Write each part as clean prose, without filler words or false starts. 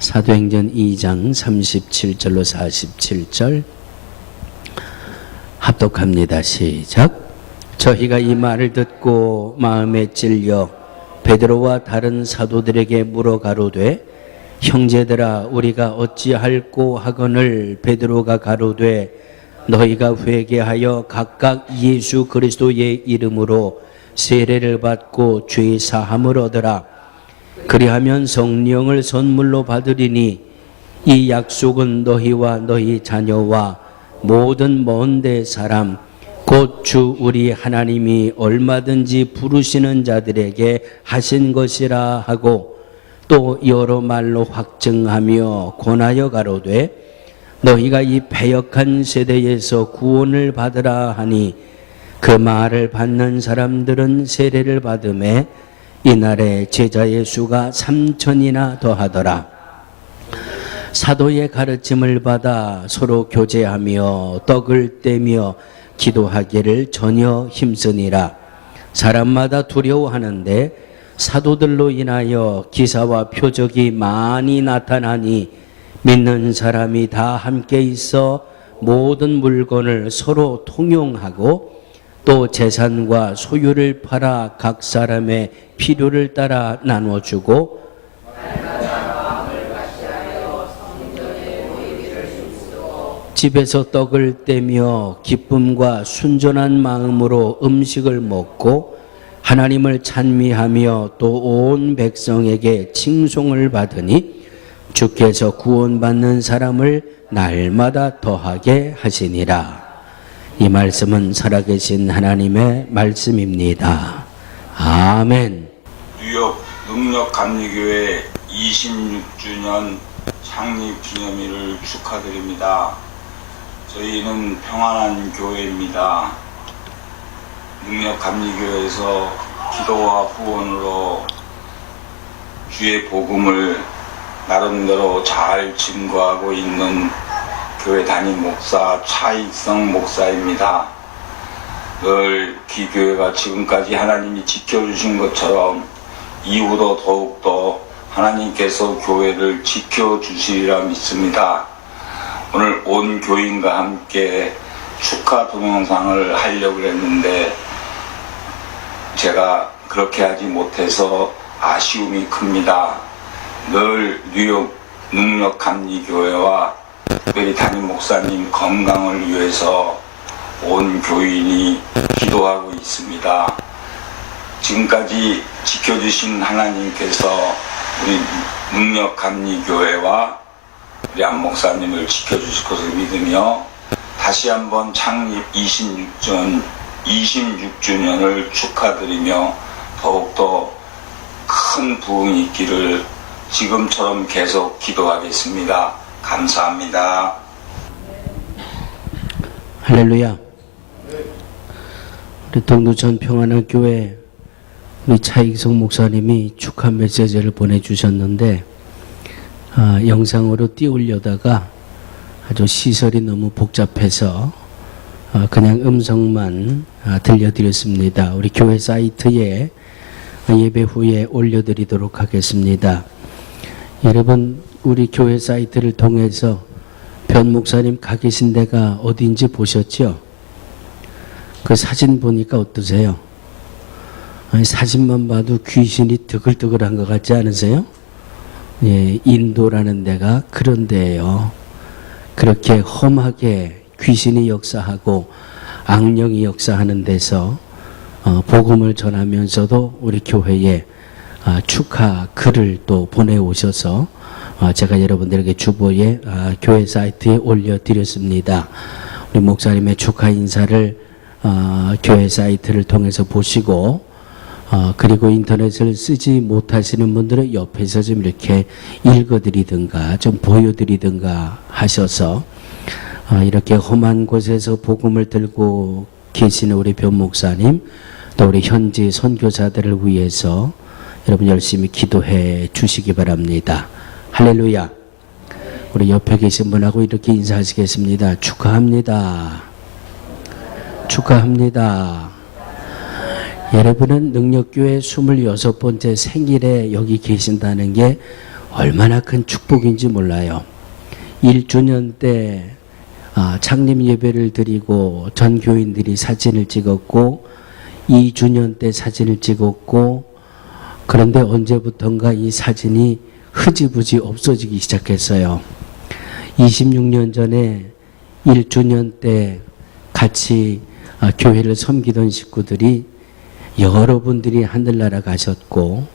사도행전 2장 37절로 47절 합독합니다. 시작. 저희가 이 말을 듣고 마음에 찔려 베드로와 다른 사도들에게 물어 가로되 형제들아 우리가 어찌할꼬 하거늘 베드로가 가로되 너희가 회개하여 각각 예수 그리스도의 이름으로 세례를 받고 죄 사함을 얻으라. 그리하면 성령을 선물로 받으리니 이 약속은 너희와 너희 자녀와 모든 먼데 사람 곧 주 우리 하나님이 얼마든지 부르시는 자들에게 하신 것이라 하고 또 여러 말로 확증하며 권하여 가로되 너희가 이 패역한 세대에서 구원을 받으라 하니 그 말을 받는 사람들은 세례를 받음에 이날에 제자의 수가 3,000이나 더하더라. 사도의 가르침을 받아 서로 교제하며 떡을 떼며 기도하기를 전혀 힘쓰니라. 사람마다 두려워하는데 사도들로 인하여 기사와 표적이 많이 나타나니 믿는 사람이 다 함께 있어 모든 물건을 서로 통용하고 또 재산과 소유를 팔아 각 사람의 필요를 따라 나눠주고 집에서 떡을 떼며 기쁨과 순전한 마음으로 음식을 먹고 하나님을 찬미하며 또 온 백성에게 칭송을 받으니 주께서 구원받는 사람을 날마다 더하게 하시니라. 이 말씀은 살아계신 하나님의 말씀입니다. 아멘. 뉴욕 능력감리교회 26주년 창립기념일을 축하드립니다. 저희는 평안한 교회입니다. 능력감리교회에서 기도와 후원으로 주의 복음을 나름대로 잘 증거하고 있는 교회 담임 목사 차익성 목사입니다. 늘 기교회가 지금까지 하나님이 지켜주신 것처럼 이후도 더욱더 하나님께서 교회를 지켜주시리라 믿습니다. 오늘 온 교인과 함께 축하 동영상을 하려고 했는데 제가 그렇게 하지 못해서 아쉬움이 큽니다. 늘 뉴욕 능력감리교회와 특별히 담임 목사님 건강을 위해서 온 교인이 기도하고 있습니다. 지금까지 지켜주신 하나님께서 우리 능력감리교회와 우리 안 목사님을 지켜주실 것을 믿으며 다시 한번 창립 26주년을 축하드리며 더욱더 큰 부흥이 있기를 지금처럼 계속 기도하겠습니다. 감사합니다. 할렐루야. 우리 동두천 평안한 교회 우리 차익성 목사님이 축하 메시지를 보내주셨는데 영상으로 띄우려다가 아주 시설이 너무 복잡해서 그냥 음성만 들려드렸습니다. 우리 교회 사이트에 예배 후에 올려드리도록 하겠습니다. 여러분 우리 교회 사이트를 통해서 변 목사님 가 계신 데가 어딘지 보셨죠? 그 사진 보니까 어떠세요? 아니, 사진만 봐도 귀신이 드글드글한 것 같지 않으세요? 예, 인도라는 데가 그런 데예요. 그렇게 험하게 귀신이 역사하고 악령이 역사하는 데서 복음을 전하면서도 우리 교회에 축하 글을 또 보내오셔서 제가 여러분들에게 주보에 교회 사이트에 올려드렸습니다. 우리 목사님의 축하 인사를 교회 사이트를 통해서 보시고 그리고 인터넷을 쓰지 못하시는 분들은 옆에서 좀 이렇게 읽어드리든가 좀 보여드리든가 하셔서 이렇게 험한 곳에서 복음을 들고 계시는 우리 변 목사님 또 우리 현지 선교사들을 위해서 여러분 열심히 기도해 주시기 바랍니다. 할렐루야. 우리 옆에 계신 분하고 이렇게 인사하시겠습니다. 축하합니다. 축하합니다. 여러분은 능력교회 26번째 생일에 여기 계신다는 게 얼마나 큰 축복인지 몰라요. 1주년 때 창립 예배를 드리고 전 교인들이 사진을 찍었고 2주년 때 사진을 찍었고 그런데 언제부턴가 이 사진이 흐지부지 없어지기 시작했어요. 26년 전에 1주년 때 같이 교회를 섬기던 식구들이 여러분들이 하늘나라 가셨고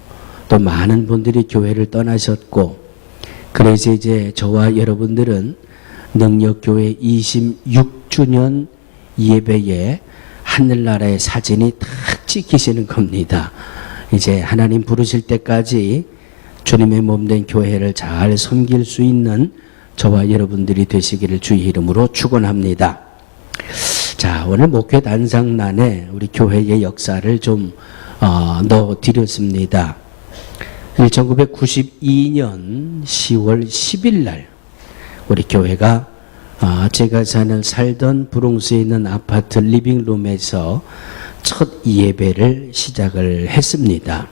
또 많은 분들이 교회를 떠나셨고 그래서 이제 저와 여러분들은 능력교회 26주년 예배에 하늘나라의 사진이 탁 찍히시는 겁니다. 이제 하나님 부르실 때까지 주님의 몸된 교회를 잘 섬길 수 있는 저와 여러분들이 되시기를 주의 이름으로 축원합니다. 자, 오늘 목회 단상란에 우리 교회의 역사를 좀 넣어드렸습니다. 1992년 10월 10일 날 우리 교회가 제가 살던 브롱스에 있는 아파트 리빙룸에서 첫 예배를 시작을 했습니다.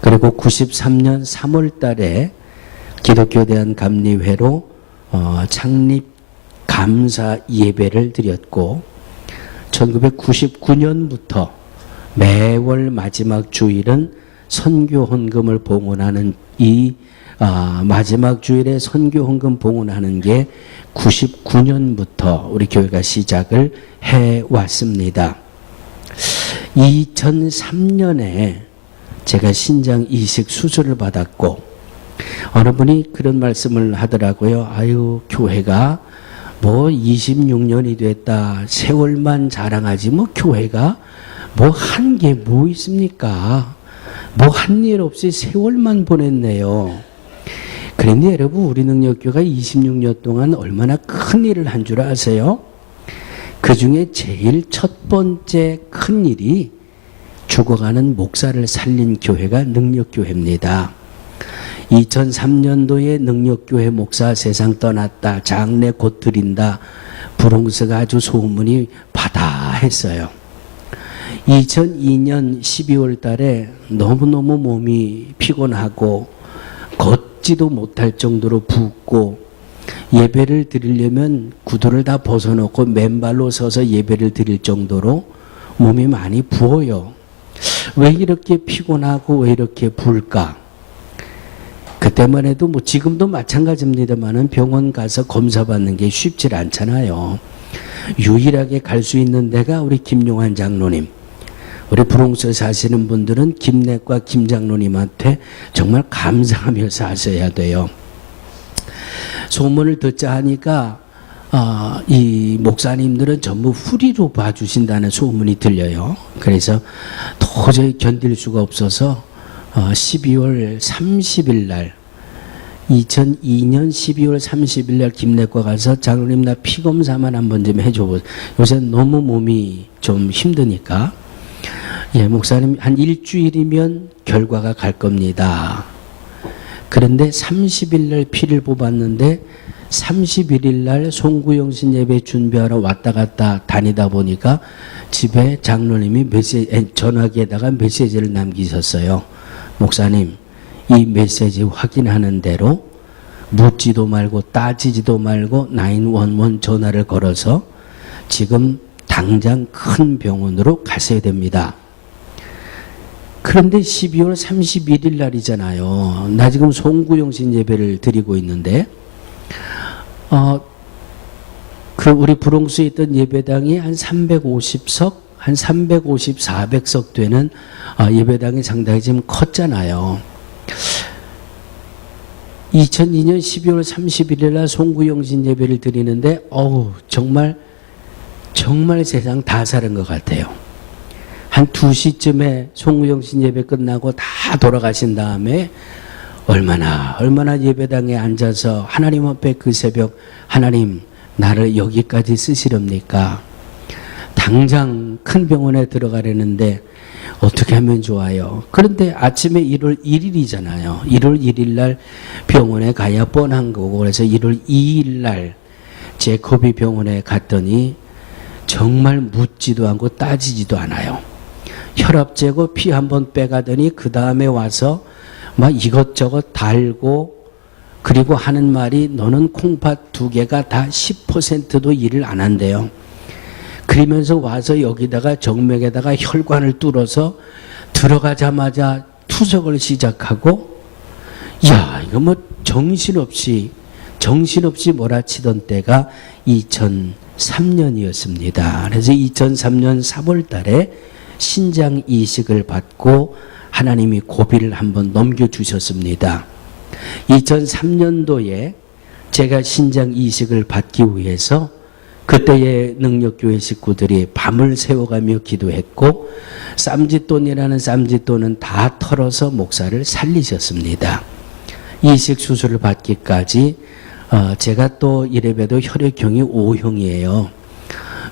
그리고 93년 3월 달에 기독교대한감리회로 창립 감사 예배를 드렸고 1999년부터 매월 마지막 주일은 선교 헌금을 봉헌하는 이 마지막 주일에 선교 헌금 봉헌하는 게 99년부터 우리 교회가 시작을 해 왔습니다. 2003년에 제가 신장 이식 수술을 받았고 어느 분이 그런 말씀을 하더라고요. 아유, 교회가 뭐 26년이 됐다. 세월만 자랑하지 뭐 교회가 뭐 한 게 뭐 있습니까? 뭐 한 일 없이 세월만 보냈네요. 그런데 여러분 우리 능력교가 26년 동안 얼마나 큰 일을 한 줄 아세요? 그 중에 제일 첫 번째 큰 일이 죽어가는 목사를 살린 교회가 능력교회입니다. 2003년도에 능력교회 목사 세상 떠났다. 장례 곧 드린다. 브롱스가 아주 소문이 바다했어요. 2002년 12월 달에 너무너무 몸이 피곤하고 걷지도 못할 정도로 붓고 예배를 드리려면 구두를 다 벗어놓고 맨발로 서서 예배를 드릴 정도로 몸이 많이 부어요. 왜 이렇게 피곤하고 왜 이렇게 부을까? 그때만 해도 뭐 지금도 마찬가지입니다만은 병원 가서 검사 받는 게 쉽지 않잖아요. 유일하게 갈 수 있는 데가 우리 김용환 장로님. 우리 브롱스 사시는 분들은 김내과 김 장로님한테 정말 감사하며 사셔야 돼요. 소문을 듣자 하니까 이 목사님들은 전부 후리로 봐주신다는 소문이 들려요. 그래서 도저히 견딜 수가 없어서 12월 30일 날 2002년 12월 30일 날 김내과 가서 장로님 나 피검사만 한번 좀 해줘보세요. 요새 너무 몸이 좀 힘드니까 예, 목사님 한 일주일이면 결과가 갈 겁니다. 그런데 30일 날 피를 뽑았는데 31일 날 송구영신 예배 준비하러 왔다 갔다 다니다 보니까 집에 장로님이 전화기에다가 메시지를 남기셨어요. 목사님, 이 메시지 확인하는 대로 묻지도 말고 따지지도 말고 911 전화를 걸어서 지금 당장 큰 병원으로 가셔야 됩니다. 그런데 12월 31일 날이잖아요. 나 지금 송구영신 예배를 드리고 있는데 우리 브롱스에 있던 예배당이 한 350석, 한 350, 400석 되는 예배당이 상당히 지금 컸잖아요. 2002년 12월 31일 날 송구영신 예배를 드리는데 정말 세상 다 사는 것 같아요. 한 2시쯤에 송구영신 예배 끝나고 다 돌아가신 다음에 얼마나 예배당에 앉아서 하나님 앞에 그 새벽 하나님 나를 여기까지 쓰시렵니까? 당장 큰 병원에 들어가려는데 어떻게 하면 좋아요? 그런데 아침에 1월 1일이잖아요. 1월 1일 날 병원에 가야 뻔한 거고 그래서 1월 2일 날 제코비 병원에 갔더니 정말 묻지도 않고 따지지도 않아요. 혈압 재고 피 한번 빼가더니 그 다음에 와서 막 이것저것 달고 그리고 하는 말이 너는 콩팥 2개가 다 10%도 일을 안 한대요. 그러면서 와서 여기다가 정맥에다가 혈관을 뚫어서 들어가자마자 투석을 시작하고, 야, 이거 뭐 정신없이 몰아치던 때가 2003년이었습니다. 그래서 2003년 3월 달에 신장 이식을 받고 하나님이 고비를 한번 넘겨주셨습니다. 2003년도에 제가 신장 이식을 받기 위해서 그때의 능력교회 식구들이 밤을 새워가며 기도했고, 쌈짓돈이라는 쌈짓돈은 다 털어서 목사를 살리셨습니다. 이식 수술을 받기까지 제가 또 이래봬도 혈액형이 O형이에요.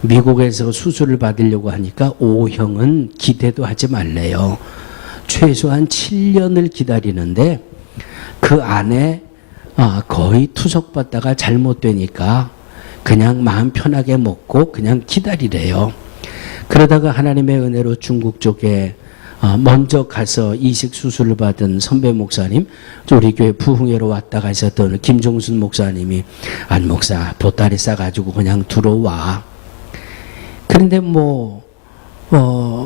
미국에서 수술을 받으려고 하니까 O형은 기대도 하지 말래요. 최소한 7년을 기다리는데 그 안에 거의 투석받다가 잘못되니까 그냥 마음 편하게 먹고 그냥 기다리래요. 그러다가 하나님의 은혜로 중국 쪽에 먼저 가서 이식 수술을 받은 선배 목사님, 우리 교회 부흥회로 왔다 가셨던 김종순 목사님이 안 목사 보따리 싸가지고 그냥 들어와. 그런데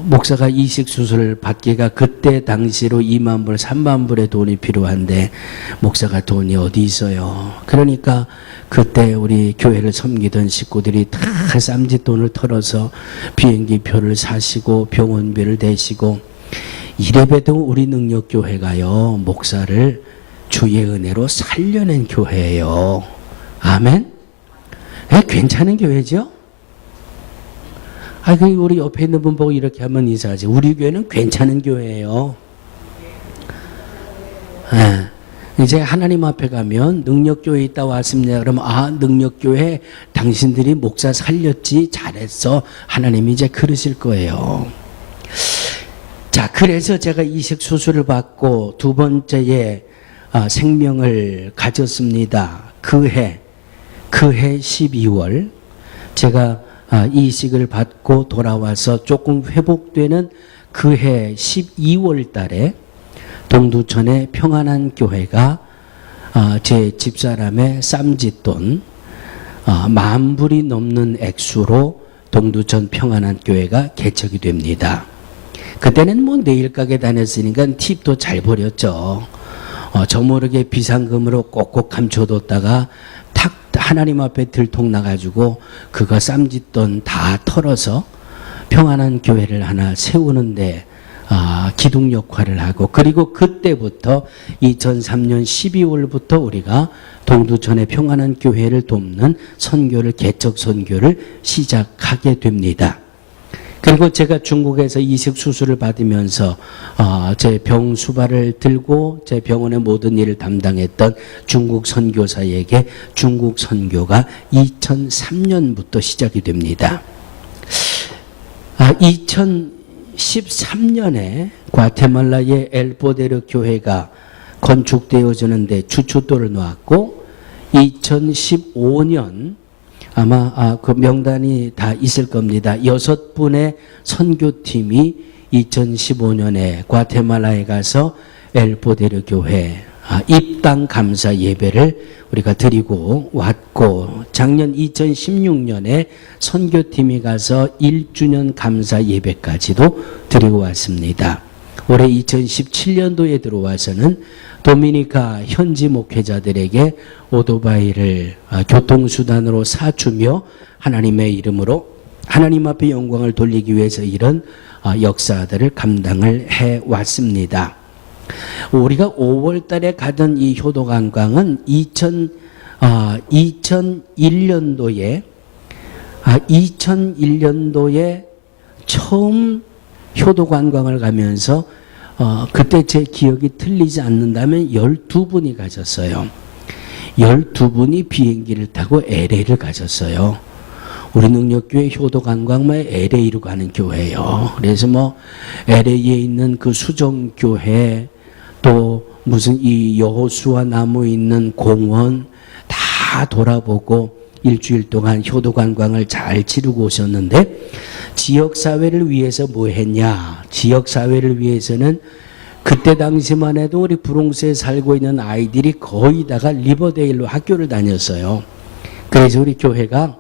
목사가 이식 수술을 받기가 그때 당시로 2만 불, 3만 불의 돈이 필요한데 목사가 돈이 어디 있어요. 그러니까 그때 우리 교회를 섬기던 식구들이 다 쌈짓돈을 털어서 비행기 표를 사시고 병원비를 대시고, 이래봬도 우리 능력교회가요, 목사를 주의 은혜로 살려낸 교회예요. 아멘? 괜찮은 교회죠? 우리 옆에 있는 분 보고 이렇게 하면 이상하지. 우리 교회는 괜찮은 교회예요. 이제 하나님 앞에 가면 능력교회 있다 왔습니다. 그러면 능력교회 당신들이 목사 살렸지, 잘했어. 하나님이 이제 그러실 거예요. 자, 그래서 제가 이식 수술을 받고 두 번째에 생명을 가졌습니다. 그해 12월 제가 이식을 받고 돌아와서 조금 회복되는 그해 12월 달에 동두천의 평안한 교회가 제 집사람의 쌈짓돈 10,000불이 넘는 액수로 동두천 평안한 교회가 개척이 됩니다. 그때는 네일 가게 다녔으니까 팁도 잘 버렸죠. 저 모르게 비상금으로 꼭꼭 감춰뒀다가 탁 하나님 앞에 들통 나가지고 그거 쌈짓돈 다 털어서 평안한 교회를 하나 세우는데 기둥 역할을 하고, 그리고 그때부터 2003년 12월부터 우리가 동두천의 평안한 교회를 돕는 선교를, 개척 선교를 시작하게 됩니다. 그리고 제가 중국에서 이식 수술을 받으면서 제 병 수발을 들고 제 병원의 모든 일을 담당했던 중국 선교사에게 중국 선교가 2003년부터 시작이 됩니다. 2013년에 과테말라의 엘포데르 교회가 건축되어지는데 주춧돌을 놓았고, 2015년 아마 그 명단이 다 있을 겁니다. 6분의 선교팀이 2015년에 과테말라에 가서 엘포데르 교회 입당 감사 예배를 우리가 드리고 왔고, 작년 2016년에 선교팀이 가서 1주년 감사 예배까지도 드리고 왔습니다. 올해 2017년도에 들어와서는 도미니카 현지 목회자들에게 오토바이를 교통수단으로 사주며 하나님의 이름으로 하나님 앞에 영광을 돌리기 위해서 이런 역사들을 감당을 해왔습니다. 우리가 5월 달에 가던 이 효도관광은 2001년도에 처음 효도관광을 가면서 그때 제 기억이 틀리지 않는다면 12분이 가셨어요. 12분이 비행기를 타고 LA를 가셨어요. 우리 능력교회 효도관광만 LA로 가는 교회예요. 그래서 LA에 있는 그 수정교회, 또 무슨 이 여호수아 나무 있는 공원 다 돌아보고 일주일 동안 효도관광을 잘 치르고 오셨는데, 지역사회를 위해서 뭐 했냐? 지역사회를 위해서는 그때 당시만 해도 우리 브롱스에 살고 있는 아이들이 거의 다가 리버데일로 학교를 다녔어요. 그래서 우리 교회가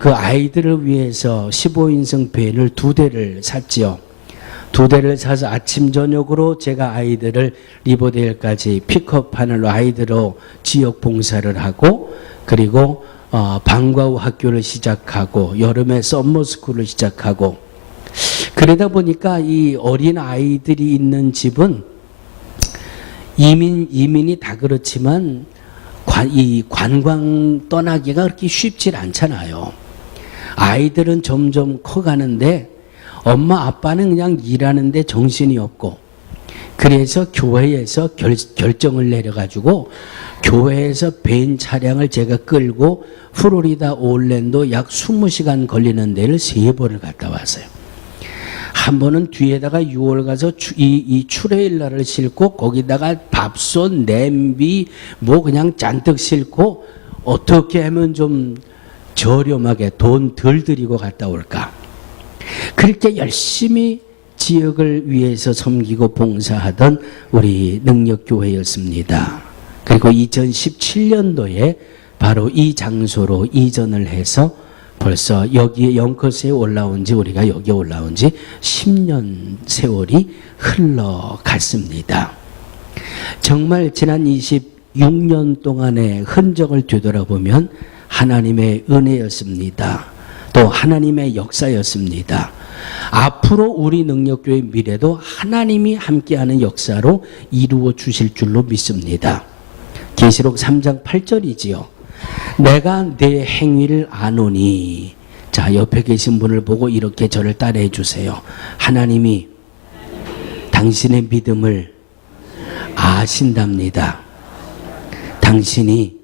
그 아이들을 위해서 15인승 밴을 2대를 샀지요. 2대를 사서 아침 저녁으로 제가 아이들을 리버데일까지 픽업하는 아이들로 지역 봉사를 하고, 그리고 방과 후 학교를 시작하고 여름에 썸머스쿨을 시작하고, 그러다 보니까 이 어린 아이들이 있는 집은 이민이 다 그렇지만 이 관광 떠나기가 그렇게 쉽지 않잖아요. 아이들은 점점 커가는데 엄마 아빠는 그냥 일하는데 정신이 없고, 그래서 교회에서 결정을 내려가지고 교회에서 밴 차량을 제가 끌고 플로리다 올랜도 약 20시간 걸리는 데를 3번을 갔다 왔어요. 한 번은 뒤에다가 6월 가서 이 트레일러를 싣고 거기다가 밥솥, 냄비 뭐 그냥 잔뜩 싣고 어떻게 하면 좀 저렴하게 돈 덜 들이고 갔다 올까. 그렇게 열심히 지역을 위해서 섬기고 봉사하던 우리 능력교회였습니다. 그리고 2017년도에 바로 이 장소로 이전을 해서 벌써 여기에 영컷에 올라온 지, 우리가 여기 올라온 지 10년 세월이 흘러갔습니다. 정말 지난 26년 동안의 흔적을 되돌아보면 하나님의 은혜였습니다. 또 하나님의 역사였습니다. 앞으로 우리 능력교회 미래도 하나님이 함께하는 역사로 이루어 주실 줄로 믿습니다. 계시록 3장 8절이지요. 내가 내 행위를 아노니. 자, 옆에 계신 분을 보고 이렇게 저를 따라해 주세요. 하나님이 당신의 믿음을 아신답니다. 당신이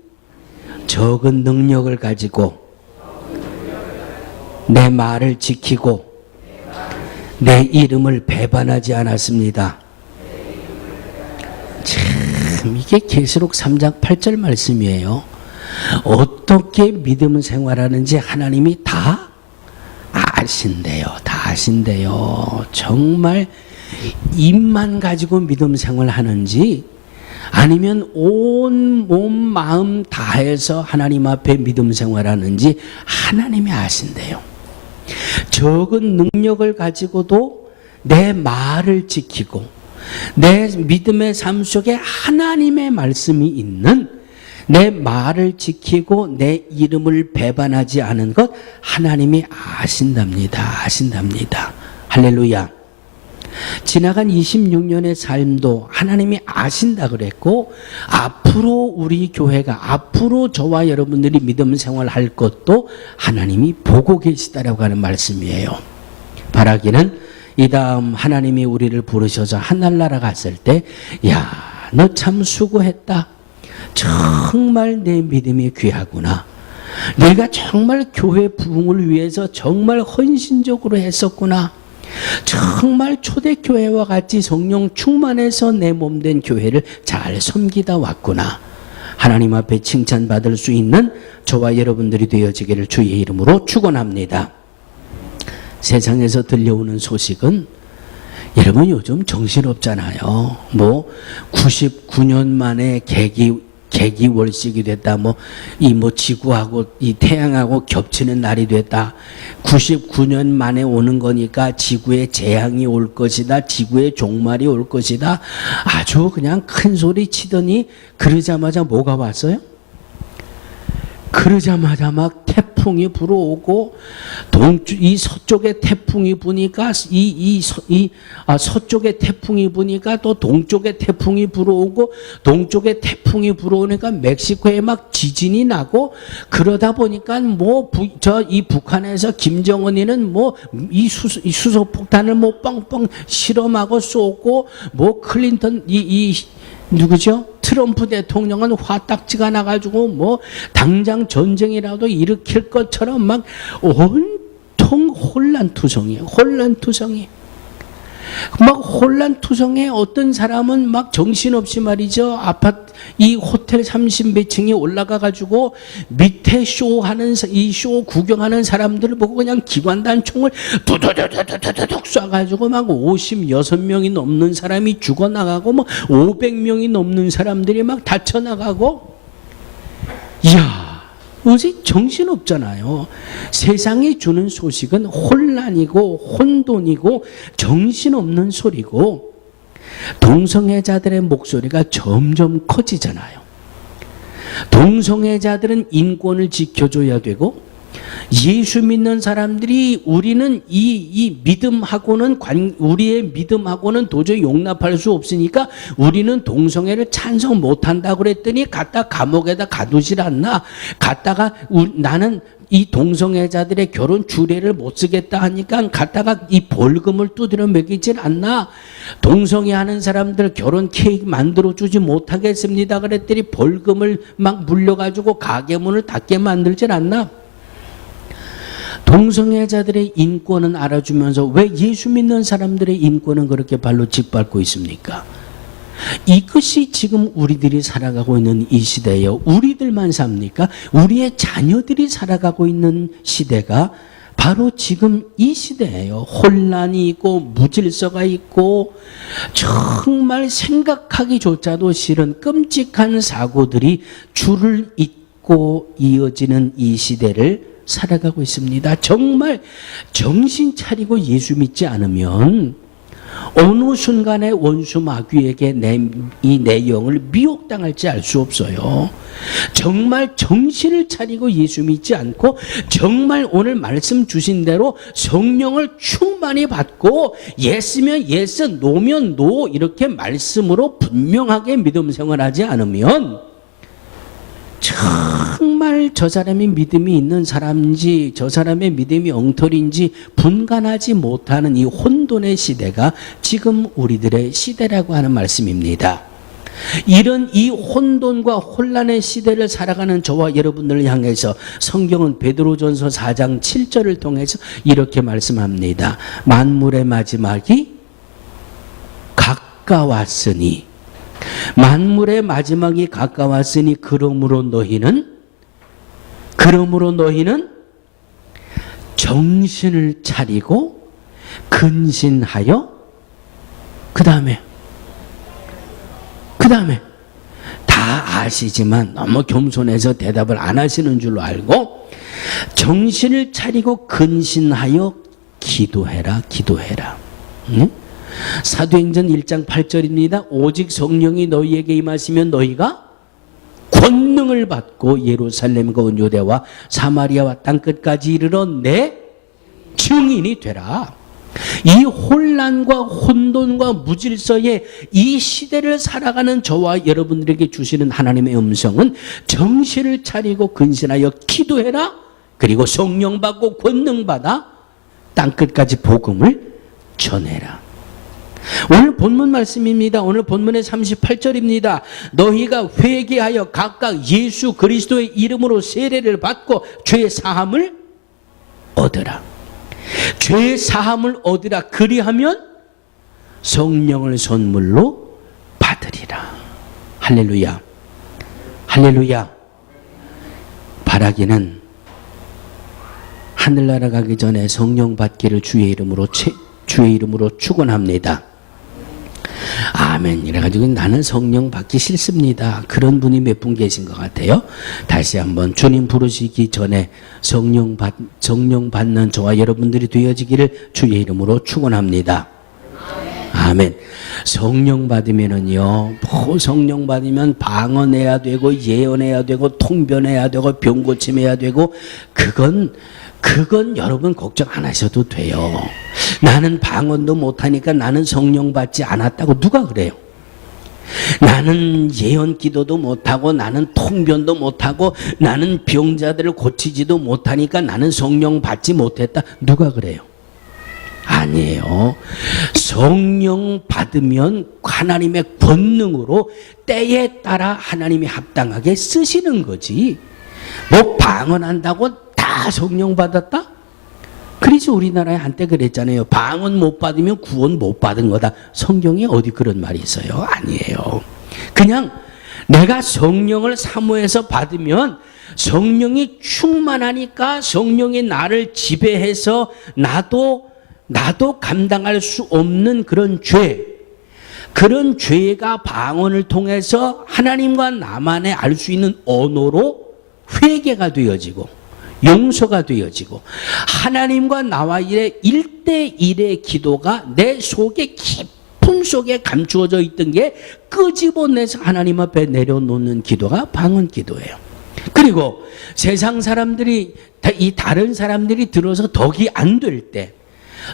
적은 능력을 가지고 내 말을 지키고 내 이름을 배반하지 않았습니다. 참, 이게 계시록 3장 8절 말씀이에요. 어떻게 믿음 생활하는지 하나님이 다 아신대요. 다 아신대요. 정말 입만 가지고 믿음 생활하는지 아니면 온 몸 마음 다해서 하나님 앞에 믿음 생활하는지 하나님이 아신대요. 적은 능력을 가지고도 내 말을 지키고 내 믿음의 삶 속에 하나님의 말씀이 있는, 내 말을 지키고 내 이름을 배반하지 않은 것 하나님이 아신답니다. 아신답니다. 할렐루야. 지나간 26년의 삶도 하나님이 아신다 그랬고, 앞으로 우리 교회가, 앞으로 저와 여러분들이 믿음 생활할 것도 하나님이 보고 계시다라고 하는 말씀이에요. 바라기는 이 다음 하나님이 우리를 부르셔서 하늘나라 갔을 때, 야, 너 참 수고했다. 정말 내 믿음이 귀하구나. 내가 정말 교회 부흥을 위해서 정말 헌신적으로 했었구나. 정말 초대교회와 같이 성령 충만해서 내 몸된 교회를 잘 섬기다 왔구나. 하나님 앞에 칭찬받을 수 있는 저와 여러분들이 되어지기를 주의 이름으로 축원합니다. 세상에서 들려오는 소식은 여러분 요즘 정신없잖아요. 뭐 99년 만에 개기월식이 됐다. 이 지구하고 이 태양하고 겹치는 날이 됐다. 99년 만에 오는 거니까 지구에 재앙이 올 것이다. 지구에 종말이 올 것이다. 아주 그냥 큰 소리 치더니 그러자마자 뭐가 왔어요? 그러자마자 막 태풍이 불어오고, 이 서쪽에 태풍이 부니까 서쪽에 태풍이 부니까 또 동쪽에 태풍이 불어오고, 동쪽에 태풍이 불어오니까 멕시코에 막 지진이 나고, 그러다 보니까 이 북한에서 김정은이는 이 수소폭탄을 뻥뻥 실험하고 쏘고, 클린턴 누구죠? 트럼프 대통령은 화딱지가 나가지고 당장 전쟁이라도 일으킬 것처럼 막 온통 혼란투성이에요. 혼란투성이. 막 혼란투성해. 어떤 사람은 막 정신없이 말이죠. 아파트 이 호텔 30몇 층에 올라가 가지고 밑에 쇼하는 이 쇼 구경하는 사람들을 보고 그냥 기관단총을 두두두두두둑 쏴가지고 막 56명이 넘는 사람이 죽어나가고 뭐 500명이 넘는 사람들이 막 다쳐나가고. 이야, 어제 정신없잖아요. 세상이 주는 소식은 혼란이고 혼돈이고 정신없는 소리고, 동성애자들의 목소리가 점점 커지잖아요. 동성애자들은 인권을 지켜줘야 되고, 예수 믿는 사람들이 우리는 이 믿음하고는 우리의 믿음하고는 도저히 용납할 수 없으니까 우리는 동성애를 찬성 못한다 그랬더니 갖다 감옥에다 가두질 않나. 갖다가 나는 이 동성애자들의 결혼 주례를 못 쓰겠다 하니까 갖다가 이 벌금을 두드려 매기질 않나. 동성애 하는 사람들 결혼 케이크 만들어 주지 못하겠습니다 그랬더니 벌금을 막 물려가지고 가게 문을 닫게 만들질 않나. 동성애자들의 인권은 알아주면서 왜 예수 믿는 사람들의 인권은 그렇게 발로 짓밟고 있습니까? 이것이 지금 우리들이 살아가고 있는 이 시대예요. 우리들만 삽니까? 우리의 자녀들이 살아가고 있는 시대가 바로 지금 이 시대예요. 혼란이 있고 무질서가 있고 정말 생각하기조차도 싫은 끔찍한 사고들이 줄을 잇고 이어지는 이 시대를 살아가고 있습니다. 정말 정신 차리고 예수 믿지 않으면 어느 순간에 원수 마귀에게 이 내용을 미혹당할지 알 수 없어요. 정말 정신을 차리고 예수 믿지 않고 정말 오늘 말씀 주신 대로 성령을 충만히 받고 예스면 예스, 노면 노 이렇게 말씀으로 분명하게 믿음 생활하지 않으면 정말 저 사람이 믿음이 있는 사람인지 저 사람의 믿음이 엉터리인지 분간하지 못하는 이 혼돈의 시대가 지금 우리들의 시대라고 하는 말씀입니다. 이런 이 혼돈과 혼란의 시대를 살아가는 저와 여러분들을 향해서 성경은 베드로전서 4장 7절을 통해서 이렇게 말씀합니다. 만물의 마지막이 가까웠으니, 만물의 마지막이 가까웠으니 그러므로 너희는 정신을 차리고 근신하여 그 다음에 다 아시지만 너무 겸손해서 대답을 안 하시는 줄로 알고 정신을 차리고 근신하여 기도해라. 응? 사도행전 1장 8절입니다. 오직 성령이 너희에게 임하시면 너희가 권능을 받고 예루살렘과 온 유대와 사마리아와 땅끝까지 이르러 내 증인이 되라. 이 혼란과 혼돈과 무질서의 이 시대를 살아가는 저와 여러분들에게 주시는 하나님의 음성은 정신을 차리고 근신하여 기도해라. 그리고 성령 받고 권능 받아 땅끝까지 복음을 전해라. 오늘 본문 말씀입니다. 오늘 본문의 38절입니다. 너희가 회개하여 각각 예수 그리스도의 이름으로 세례를 받고 죄 사함을 얻으라. 죄 사함을 얻으라. 그리하면 성령을 선물로 받으리라. 할렐루야. 할렐루야. 바라기는 하늘나라 가기 전에 성령 받기를 주의 이름으로 축원합니다. 아멘. 이래가지고 나는 성령 받기 싫습니다. 그런 분이 몇 분 계신 것 같아요. 다시 한번 주님 부르시기 전에 성령 받는 저와 여러분들이 되어지기를 주의 이름으로 축원합니다. 아멘. 성령 받으면은요, 성령 받으면 방언해야 되고 예언해야 되고 통변해야 되고 병 고침해야 되고 그건 여러분 걱정 안 하셔도 돼요. 나는 방언도 못하니까 나는 성령 받지 않았다고 누가 그래요? 나는 예언 기도도 못하고 나는 통변도 못하고 나는 병자들을 고치지도 못하니까 나는 성령 받지 못했다. 누가 그래요? 아니에요. 성령 받으면 하나님의 권능으로 때에 따라 하나님이 합당하게 쓰시는 거지. 뭐 방언한다고 다 성령 받았다? 그래서 우리나라에 한때 그랬잖아요. 방언 못 받으면 구원 못 받은 거다. 성경에 어디 그런 말이 있어요? 아니에요. 그냥 내가 성령을 사모해서 받으면 성령이 충만하니까 성령이 나를 지배해서 나도 감당할 수 없는 그런 그런 죄가 방언을 통해서 하나님과 나만의 알 수 있는 언어로 회개가 되어지고 용서가 되어지고 하나님과 나와의 1대1의 기도가 내 속에 깊은 속에 감추어져 있던 게 끄집어내서 하나님 앞에 내려놓는 기도가 방언 기도예요. 그리고 세상 사람들이 이 다른 사람들이 들어서 덕이 안 될 때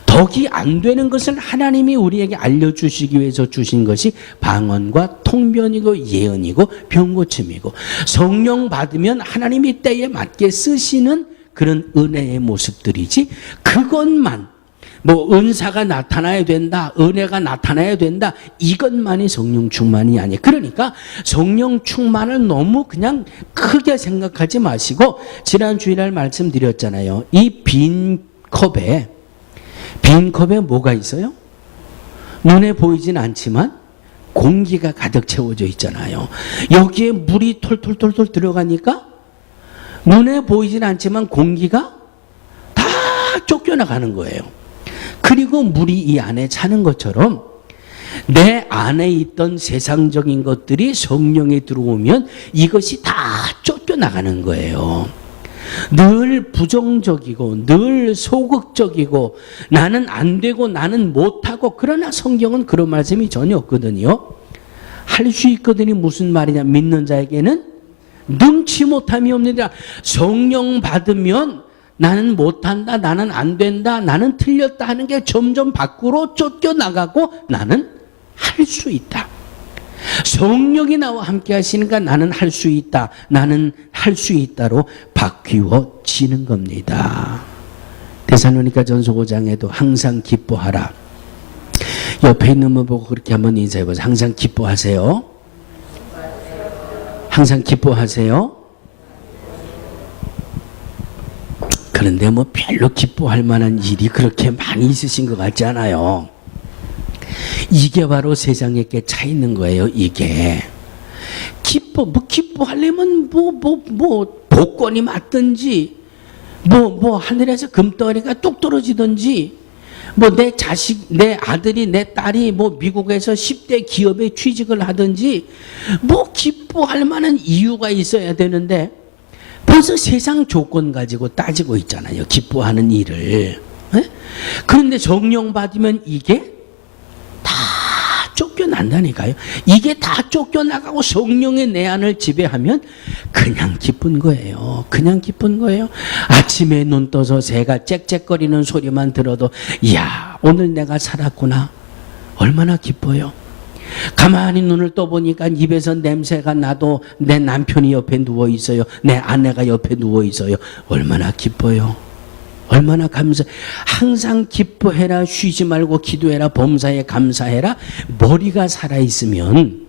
덕이 안 되는 것은 하나님이 우리에게 알려주시기 위해서 주신 것이 방언과 통변이고 예언이고 병고침이고 성령 받으면 하나님이 때에 맞게 쓰시는 그런 은혜의 모습들이지 그것만 뭐 은사가 나타나야 된다 은혜가 나타나야 된다 이것만이 성령 충만이 아니에요. 그러니까 성령 충만을 너무 그냥 크게 생각하지 마시고 지난 주일날 말씀드렸잖아요. 이 빈 컵에 뭐가 있어요? 눈에 보이진 않지만 공기가 가득 채워져 있잖아요. 여기에 물이 톨톨톨톨 들어가니까 눈에 보이진 않지만 공기가 다 쫓겨나가는 거예요. 그리고 물이 이 안에 차는 것처럼 내 안에 있던 세상적인 것들이 성령에 들어오면 이것이 다 쫓겨나가는 거예요. 늘 부정적이고 늘 소극적이고 나는 안 되고 나는 못하고 그러나 성경은 그런 말씀이 전혀 없거든요. 할 수 있거든요. 무슨 말이냐. 믿는 자에게는 능치 못함이 없느니라. 성령 받으면 나는 못한다 나는 안 된다 나는 틀렸다 하는 게 점점 밖으로 쫓겨나가고 나는 할 수 있다. 성령이 나와 함께 하시니까 나는 할 수 있다. 나는 할 수 있다로 바뀌어지는 겁니다. 데살로니가 전서 5장에도 항상 기뻐하라. 옆에 있는 분 보고 그렇게 한번 인사해 보세요. 항상 기뻐하세요. 항상 기뻐하세요. 그런데 뭐 별로 기뻐할 만한 일이 그렇게 많이 있으신 것 같지 않아요. 이게 바로 세상에 꽤 차 있는 거예요. 이게 기뻐하려면 복권이 맞든지 하늘에서 금덩어리가 뚝 떨어지든지 내 자식 내 아들이 내 딸이 미국에서 10대 기업에 취직을 하든지 기뻐할 만한 이유가 있어야 되는데 벌써 세상 조건 가지고 따지고 있잖아요. 기뻐하는 일을. 그런데 성령 받으면 이게 다 쫓겨난다니까요. 이게 다 쫓겨나가고 성령의 내 안을 지배하면 그냥 기쁜 거예요. 그냥 기쁜 거예요. 아침에 눈 떠서 새가 짹짹거리는 소리만 들어도 이야 오늘 내가 살았구나. 얼마나 기뻐요. 가만히 눈을 떠보니까 입에서 냄새가 나도 내 남편이 옆에 누워 있어요. 내 아내가 옆에 누워 있어요. 얼마나 기뻐요. 얼마나 감사. 항상 기뻐해라. 쉬지 말고 기도해라. 범사에 감사해라. 머리가 살아있으면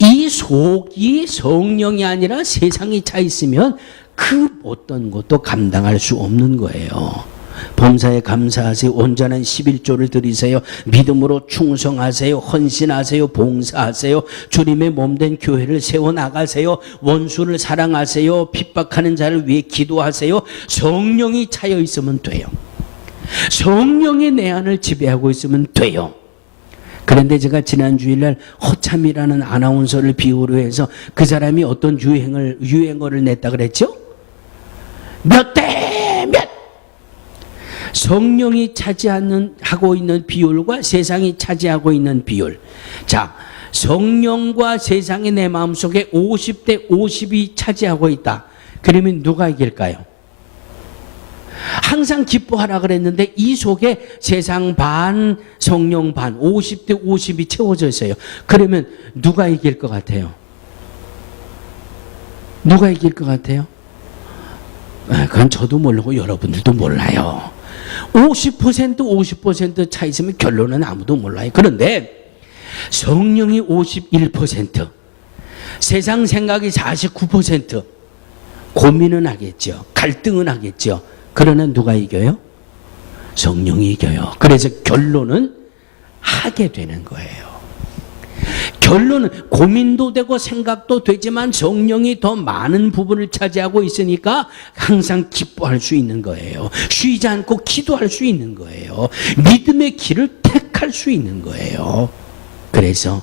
이 속이 성령이 아니라 세상이 차 있으면 그 어떤 것도 감당할 수 없는 거예요. 범사에 감사하세요. 온전한 11조를 드리세요. 믿음으로 충성하세요. 헌신하세요. 봉사하세요. 주님의 몸된 교회를 세워나가세요. 원수를 사랑하세요. 핍박하는 자를 위해 기도하세요. 성령이 차여 있으면 돼요. 성령이 내 안을 지배하고 있으면 돼요. 그런데 제가 지난 주일날 허참이라는 아나운서를 비유로 해서 그 사람이 어떤 유행어를 냈다 그랬죠? 몇 대 몇! 성령이 하고 있는 비율과 세상이 차지하고 있는 비율. 자, 성령과 세상이 내 마음속에 50대 50이 차지하고 있다. 그러면 누가 이길까요? 항상 기뻐하라 그랬는데 이 속에 세상 반, 성령 반, 50대 50이 채워져 있어요. 그러면 누가 이길 것 같아요? 누가 이길 것 같아요? 그건 저도 모르고 여러분들도 몰라요. 50% 차 있으면 결론은 아무도 몰라요. 그런데 성령이 51%, 세상 생각이 49%, 고민은 하겠죠. 갈등은 하겠죠. 그러나 누가 이겨요? 성령이 이겨요. 그래서 결론은 하게 되는 거예요. 결론은 고민도 되고 생각도 되지만 성령이 더 많은 부분을 차지하고 있으니까 항상 기뻐할 수 있는 거예요. 쉬지 않고 기도할 수 있는 거예요. 믿음의 길을 택할 수 있는 거예요. 그래서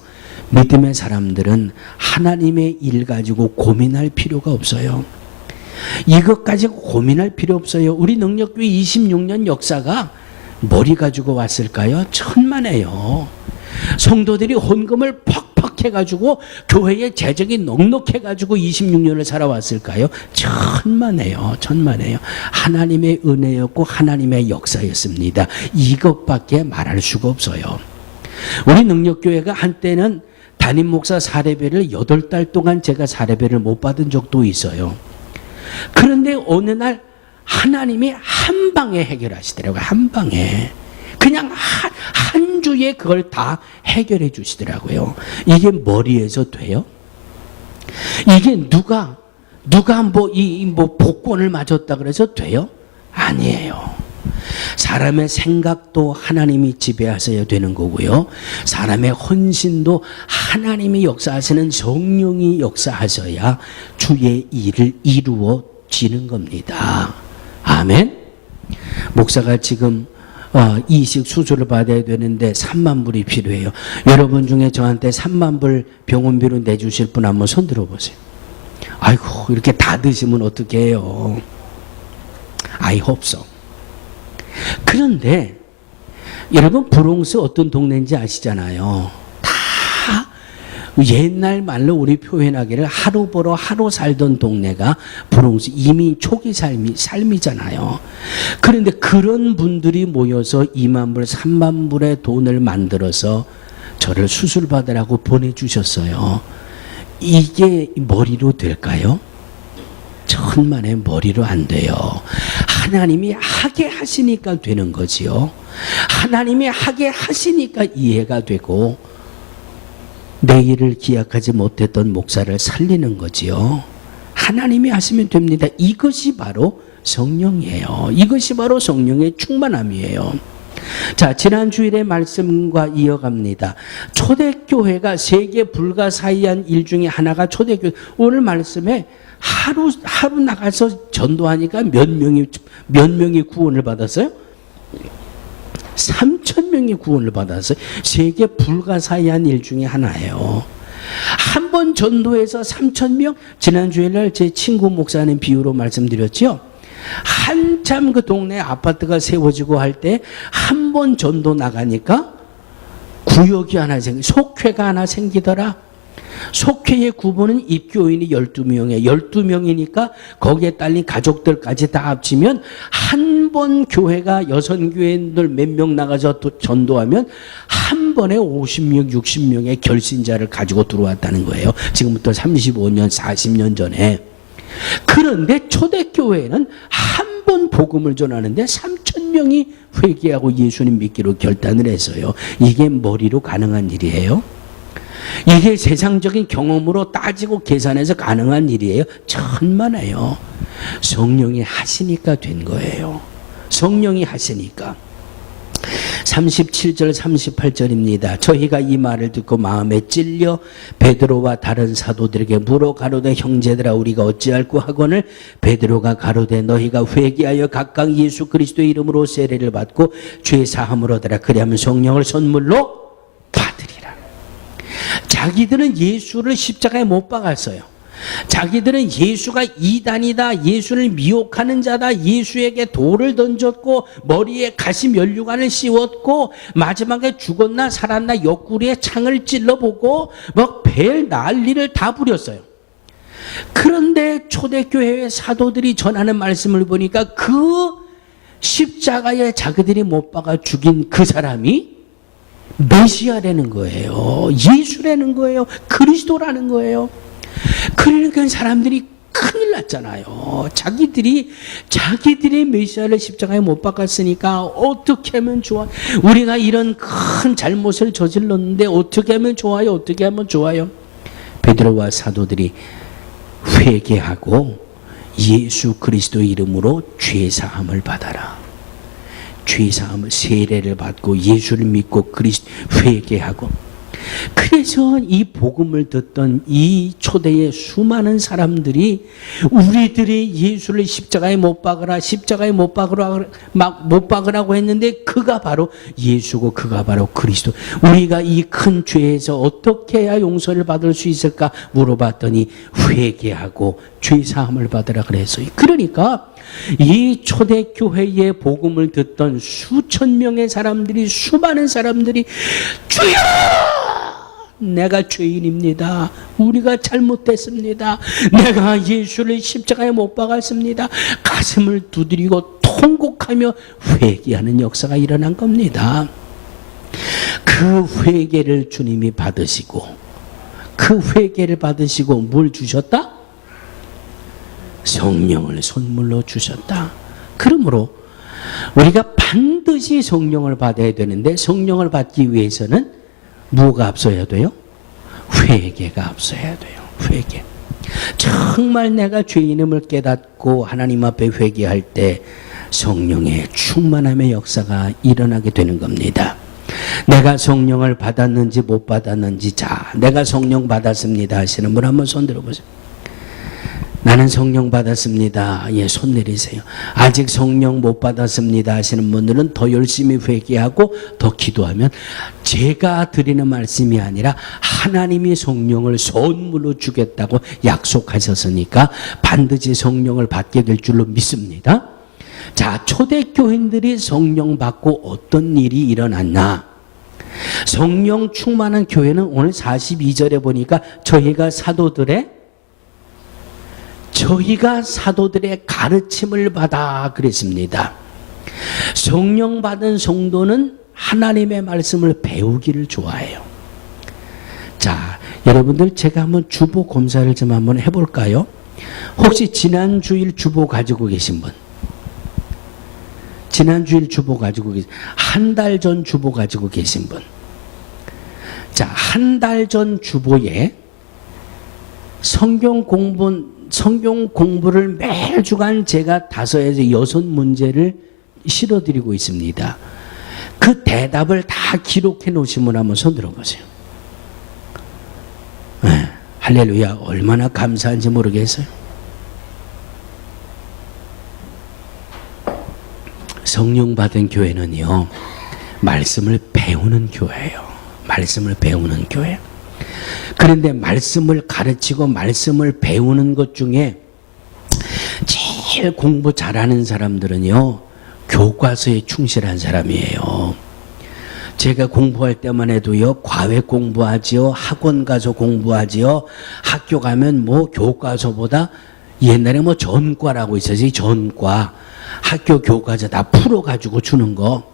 믿음의 사람들은 하나님의 일 가지고 고민할 필요가 없어요. 이것 가지고 고민할 필요 없어요. 우리 능력교회 26년 역사가 머리 가지고 왔을까요? 천만에요. 성도들이 헌금을 퍽퍽 해가지고 교회의 재정이 넉넉해가지고 26년을 살아왔을까요? 천만에요. 천만에요. 하나님의 은혜였고 하나님의 역사였습니다. 이것밖에 말할 수가 없어요. 우리 능력교회가 한때는 담임 목사 사례비를 8달 동안 제가 사례비를 못 받은 적도 있어요. 그런데 어느 날 하나님이 한 방에 해결하시더라고요. 한 방에. 그냥 한 주에 그걸 다 해결해 주시더라고요. 이게 머리에서 돼요? 이게 누가 뭐 복권을 맞았다 그래서 돼요? 아니에요. 사람의 생각도 하나님이 지배하셔야 되는 거고요. 사람의 헌신도 하나님이 역사하시는 성령이 역사하셔야 주의 일을 이루어지는 겁니다. 아멘. 목사가 지금 이식 수술을 받아야 되는데 3만 불이 필요해요. 여러분 중에 저한테 3만 불 병원비로 내주실 분 한번 손 들어보세요. 아이고 이렇게 다 드시면 어떡해요. I hope so. 그런데 여러분 브롱스 어떤 동네인지 아시잖아요. 다 옛날 말로 우리 표현하기를 하루 벌어 하루 살던 동네가 브롱스 이민 초기 삶이잖아요. 그런데 그런 분들이 모여서 2만 불 3만 불의 돈을 만들어서 저를 수술 받으라고 보내주셨어요. 이게 머리로 될까요? 천만의 머리로 안 돼요. 하나님이 하게 하시니까 되는 거지요. 하나님이 하게 하시니까 이해가 되고 내일을 기약하지 못했던 목사를 살리는 거지요. 하나님이 하시면 됩니다. 이것이 바로 성령이에요. 이것이 바로 성령의 충만함이에요. 자, 지난 주일의 말씀과 이어갑니다. 초대교회가 세계 불가사의한 일 중에 하나가 초대교회. 오늘 말씀에 하루 나가서 전도하니까 몇 명이 구원을 받았어요? 3,000명이 구원을 받았어요. 세계 불가사의한 일 중에 하나예요. 한 번 전도해서 3,000명, 지난주에는 제 친구 목사님 비유로 말씀드렸죠. 한참 그 동네 아파트가 세워지고 할 때 한 번 전도 나가니까 구역이 하나 속회가 하나 생기더라. 속회의 구분은 입교인이 12명이에요. 12명이니까 거기에 딸린 가족들까지 다 합치면 한 번 교회가 여선교회들 몇 명 나가서 전도하면 한 번에 50명, 60명의 결신자를 가지고 들어왔다는 거예요. 지금부터 35년, 40년 전에. 그런데 초대교회는 한 번 복음을 전하는데 3,000명이 회개하고 예수님 믿기로 결단을 했어요. 이게 머리로 가능한 일이에요? 이게 세상적인 경험으로 따지고 계산해서 가능한 일이에요? 천만에요. 성령이 하시니까 된 거예요. 성령이 하시니까. 37절 38절입니다. 저희가 이 말을 듣고 마음에 찔려 베드로와 다른 사도들에게 물어 가로되 형제들아 우리가 어찌할꼬 하거늘 베드로가 가로되 너희가 회개하여 각각 예수 그리스도의 이름으로 세례를 받고 죄 사함을 얻으라. 그리하면 성령을 선물로 받으리라. 자기들은 예수를 십자가에 못 박았어요. 자기들은 예수가 이단이다, 예수를 미혹하는 자다, 예수에게 돌을 던졌고 머리에 가시 면류관을 씌웠고 마지막에 죽었나 살았나 옆구리에 창을 찔러보고 뭐 별 난리를 다 부렸어요. 그런데 초대교회의 사도들이 전하는 말씀을 보니까 그 십자가에 자기들이 못 박아 죽인 그 사람이 메시아라는 거예요. 예수라는 거예요. 그리스도라는 거예요. 그러니까 사람들이 큰일 났잖아요. 자기들이 메시아를 십자가에 못 박았으니까 어떻게 하면 좋아? 우리가 이런 큰 잘못을 저질렀는데 어떻게 하면 좋아요? 어떻게 하면 좋아요? 베드로와 사도들이 회개하고 예수 그리스도 이름으로 죄 사함을 받아라. 죄사함을 세례를 받고 예수를 믿고 회개하고. 그래서 이 복음을 듣던 이 초대의 수많은 사람들이 우리들이 예수를 십자가에 못 박으라고 했는데 그가 바로 예수고 그가 바로 그리스도. 우리가 이 큰 죄에서 어떻게 해야 용서를 받을 수 있을까 물어봤더니 회개하고 죄사함을 받으라 그랬어요. 그러니까 이 초대교회의 복음을 듣던 수천 명의 사람들이, 수많은 사람들이 주여! 내가 죄인입니다. 우리가 잘못됐습니다. 내가 예수를 십자가에 못 박았습니다. 가슴을 두드리고 통곡하며 회개하는 역사가 일어난 겁니다. 그 회개를 주님이 받으시고, 그 회개를 받으시고 뭘 주셨다? 성령을 선물로 주셨다. 그러므로 우리가 반드시 성령을 받아야 되는데, 성령을 받기 위해서는 뭐가 앞서야 돼요? 회개가 앞서야 돼요. 회개. 정말 내가 죄인임을 깨닫고 하나님 앞에 회개할 때 성령의 충만함의 역사가 일어나게 되는 겁니다. 내가 성령을 받았는지 못 받았는지, 자, 내가 성령 받았습니다 하시는 분 한번 손 들어보세요. 나는 성령 받았습니다. 예, 손 내리세요. 아직 성령 못 받았습니다 하시는 분들은 더 열심히 회개하고 더 기도하면, 제가 드리는 말씀이 아니라 하나님이 성령을 선물로 주겠다고 약속하셨으니까 반드시 성령을 받게 될 줄로 믿습니다. 자, 초대교인들이 성령 받고 어떤 일이 일어났나? 성령 충만한 교회는 오늘 42절에 보니까 저희가 사도들의 가르침을 받아 그랬습니다. 성령 받은 성도는 하나님의 말씀을 배우기를 좋아해요. 자, 여러분들 제가 한번 주보 검사를 좀 한번 해볼까요? 혹시 지난 주일 주보 가지고 계신 분? 지난 주일 주보 가지고 계신, 한 달 전 주보 가지고 계신 분? 자, 한 달 전 주보에 성경 공부를 매일 주간 제가 5에서 6문제를 실어드리고 있습니다. 그 대답을 다 기록해 놓으시면 한번 손 들어보세요. 네, 할렐루야. 얼마나 감사한지 모르겠어요. 성령 받은 교회는요, 말씀을 배우는 교회예요. 말씀을 배우는 교회. 그런데 말씀을 가르치고 말씀을 배우는 것 중에 제일 공부 잘하는 사람들은요, 교과서에 충실한 사람이에요. 제가 공부할 때만 해도요, 과외 공부하지요, 학원 가서 공부하지요, 학교 가면 뭐 교과서보다 옛날에 뭐 전과라고 있었지, 전과. 학교 교과서 다 풀어가지고 주는 거.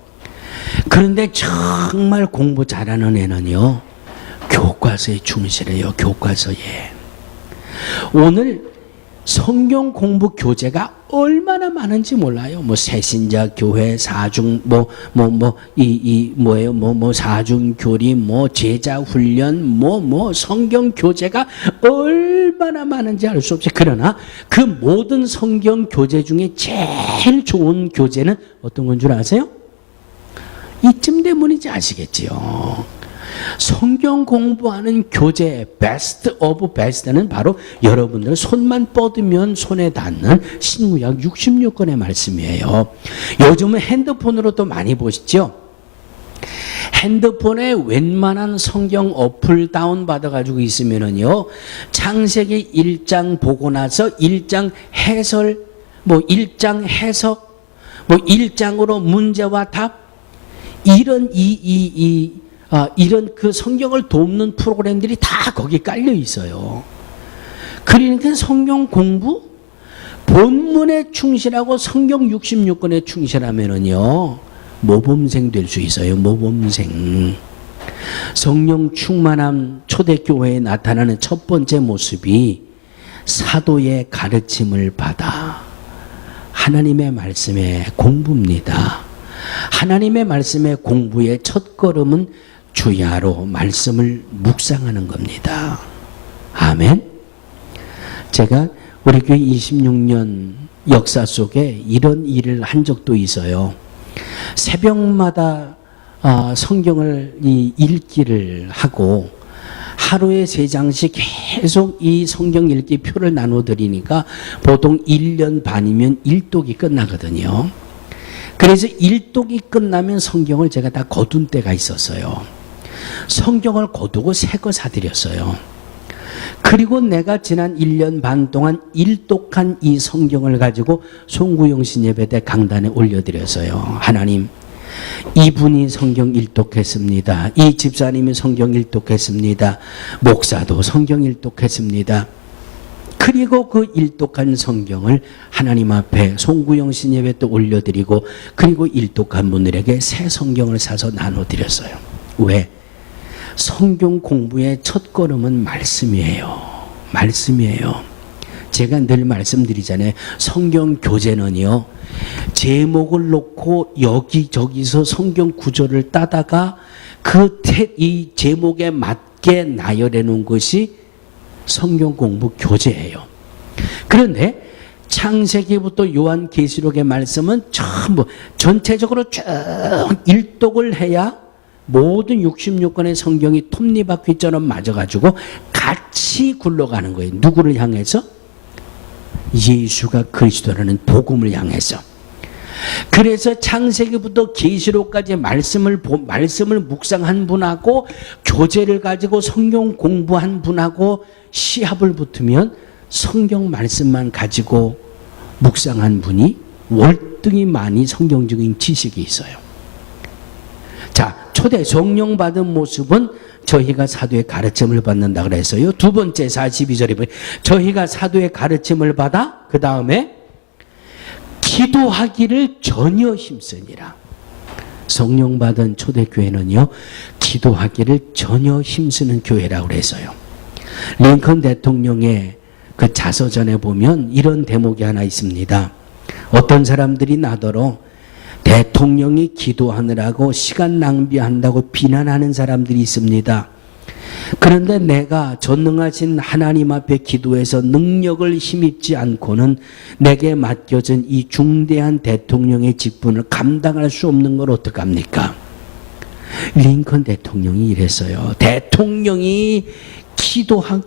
그런데 정말 공부 잘하는 애는요, 교과서에 충실해요. 교과서에. 오늘 성경 공부 교재가 얼마나 많은지 몰라요. 뭐 새신자 교회, 사중 사중 교리, 제자 훈련, 성경 교재가 얼마나 많은지 알 수 없어요. 그러나 그 모든 성경 교재 중에 제일 좋은 교재는 어떤 건 줄 아세요? 이쯤 되면인지 아시겠지요. 성경 공부하는 교재 베스트 오브 베스트는 바로 여러분들 손만 뻗으면 손에 닿는 신구약 66권의 말씀이에요. 요즘은 핸드폰으로도 많이 보시죠. 핸드폰에 웬만한 성경 어플 다운받아가지고 있으면은요, 창세기 1장 보고 나서 1장 해설, 1장 해석, 1장으로 문제와 답, 이런 이런 그 성경을 돕는 프로그램들이 다 거기 깔려 있어요. 그러니까 성경 공부, 본문에 충실하고 성경 66권에 충실하면은요, 모범생 될 수 있어요. 모범생. 성령 충만한 초대교회에 나타나는 첫 번째 모습이 사도의 가르침을 받아 하나님의 말씀의 공부입니다. 하나님의 말씀의 공부의 첫 걸음은 주야로 말씀을 묵상하는 겁니다. 아멘. 제가 우리 교회 26년 역사 속에 이런 일을 한 적도 있어요. 새벽마다 성경을 읽기를 하고 하루에 3장씩 계속 이 성경 읽기 표를 나눠드리니까 보통 1년 반이면 1독이 끝나거든요. 그래서 1독이 끝나면 성경을 제가 다 거둔 때가 있었어요. 성경을 거두고 새 거 사드렸어요. 그리고 내가 지난 1년 반 동안 1독한 이 성경을 가지고 송구영신 예배 때 강단에 올려드렸어요. 하나님, 이분이 성경 1독했습니다. 이 집사님이 성경 1독했습니다. 목사도 성경 1독했습니다. 그리고 그 1독한 성경을 하나님 앞에 송구영신 예배 때 올려드리고 그리고 1독한 분들에게 새 성경을 사서 나눠드렸어요. 왜? 성경 공부의 첫 걸음은 말씀이에요. 말씀이에요. 제가 늘 말씀드리잖아요. 성경 교재는요, 제목을 놓고 여기저기서 성경 구절을 따다가 이 제목에 맞게 나열해 놓은 것이 성경 공부 교재예요. 그런데 창세기부터 요한계시록의 말씀은 전부 전체적으로 쭉 일독을 해야 모든 66권의 성경이 톱니바퀴처럼 맞아가지고 같이 굴러가는 거예요. 누구를 향해서? 예수가 그리스도라는 복음을 향해서. 그래서 창세기부터 계시록까지 말씀을 묵상한 분하고 교재를 가지고 성경 공부한 분하고 시합을 붙으면 성경 말씀만 가지고 묵상한 분이 월등히 많이 성경적인 지식이 있어요. 자, 초대 성령 받은 모습은 저희가 사도의 가르침을 받는다 그랬어요. 두 번째 42절에 보면 저희가 사도의 가르침을 받아 그 다음에 기도하기를 전혀 힘쓰니라. 성령 받은 초대교회는요, 기도하기를 전혀 힘쓰는 교회라고 그랬어요. 링컨 대통령의 그 자서전에 보면 이런 대목이 하나 있습니다. 어떤 사람들이 나더러 대통령이 기도하느라고 시간 낭비한다고 비난하는 사람들이 있습니다. 그런데 내가 전능하신 하나님 앞에 기도해서 능력을 힘입지 않고는 내게 맡겨진 이 중대한 대통령의 직분을 감당할 수 없는 걸 어떡합니까? 링컨 대통령이 이랬어요. 대통령이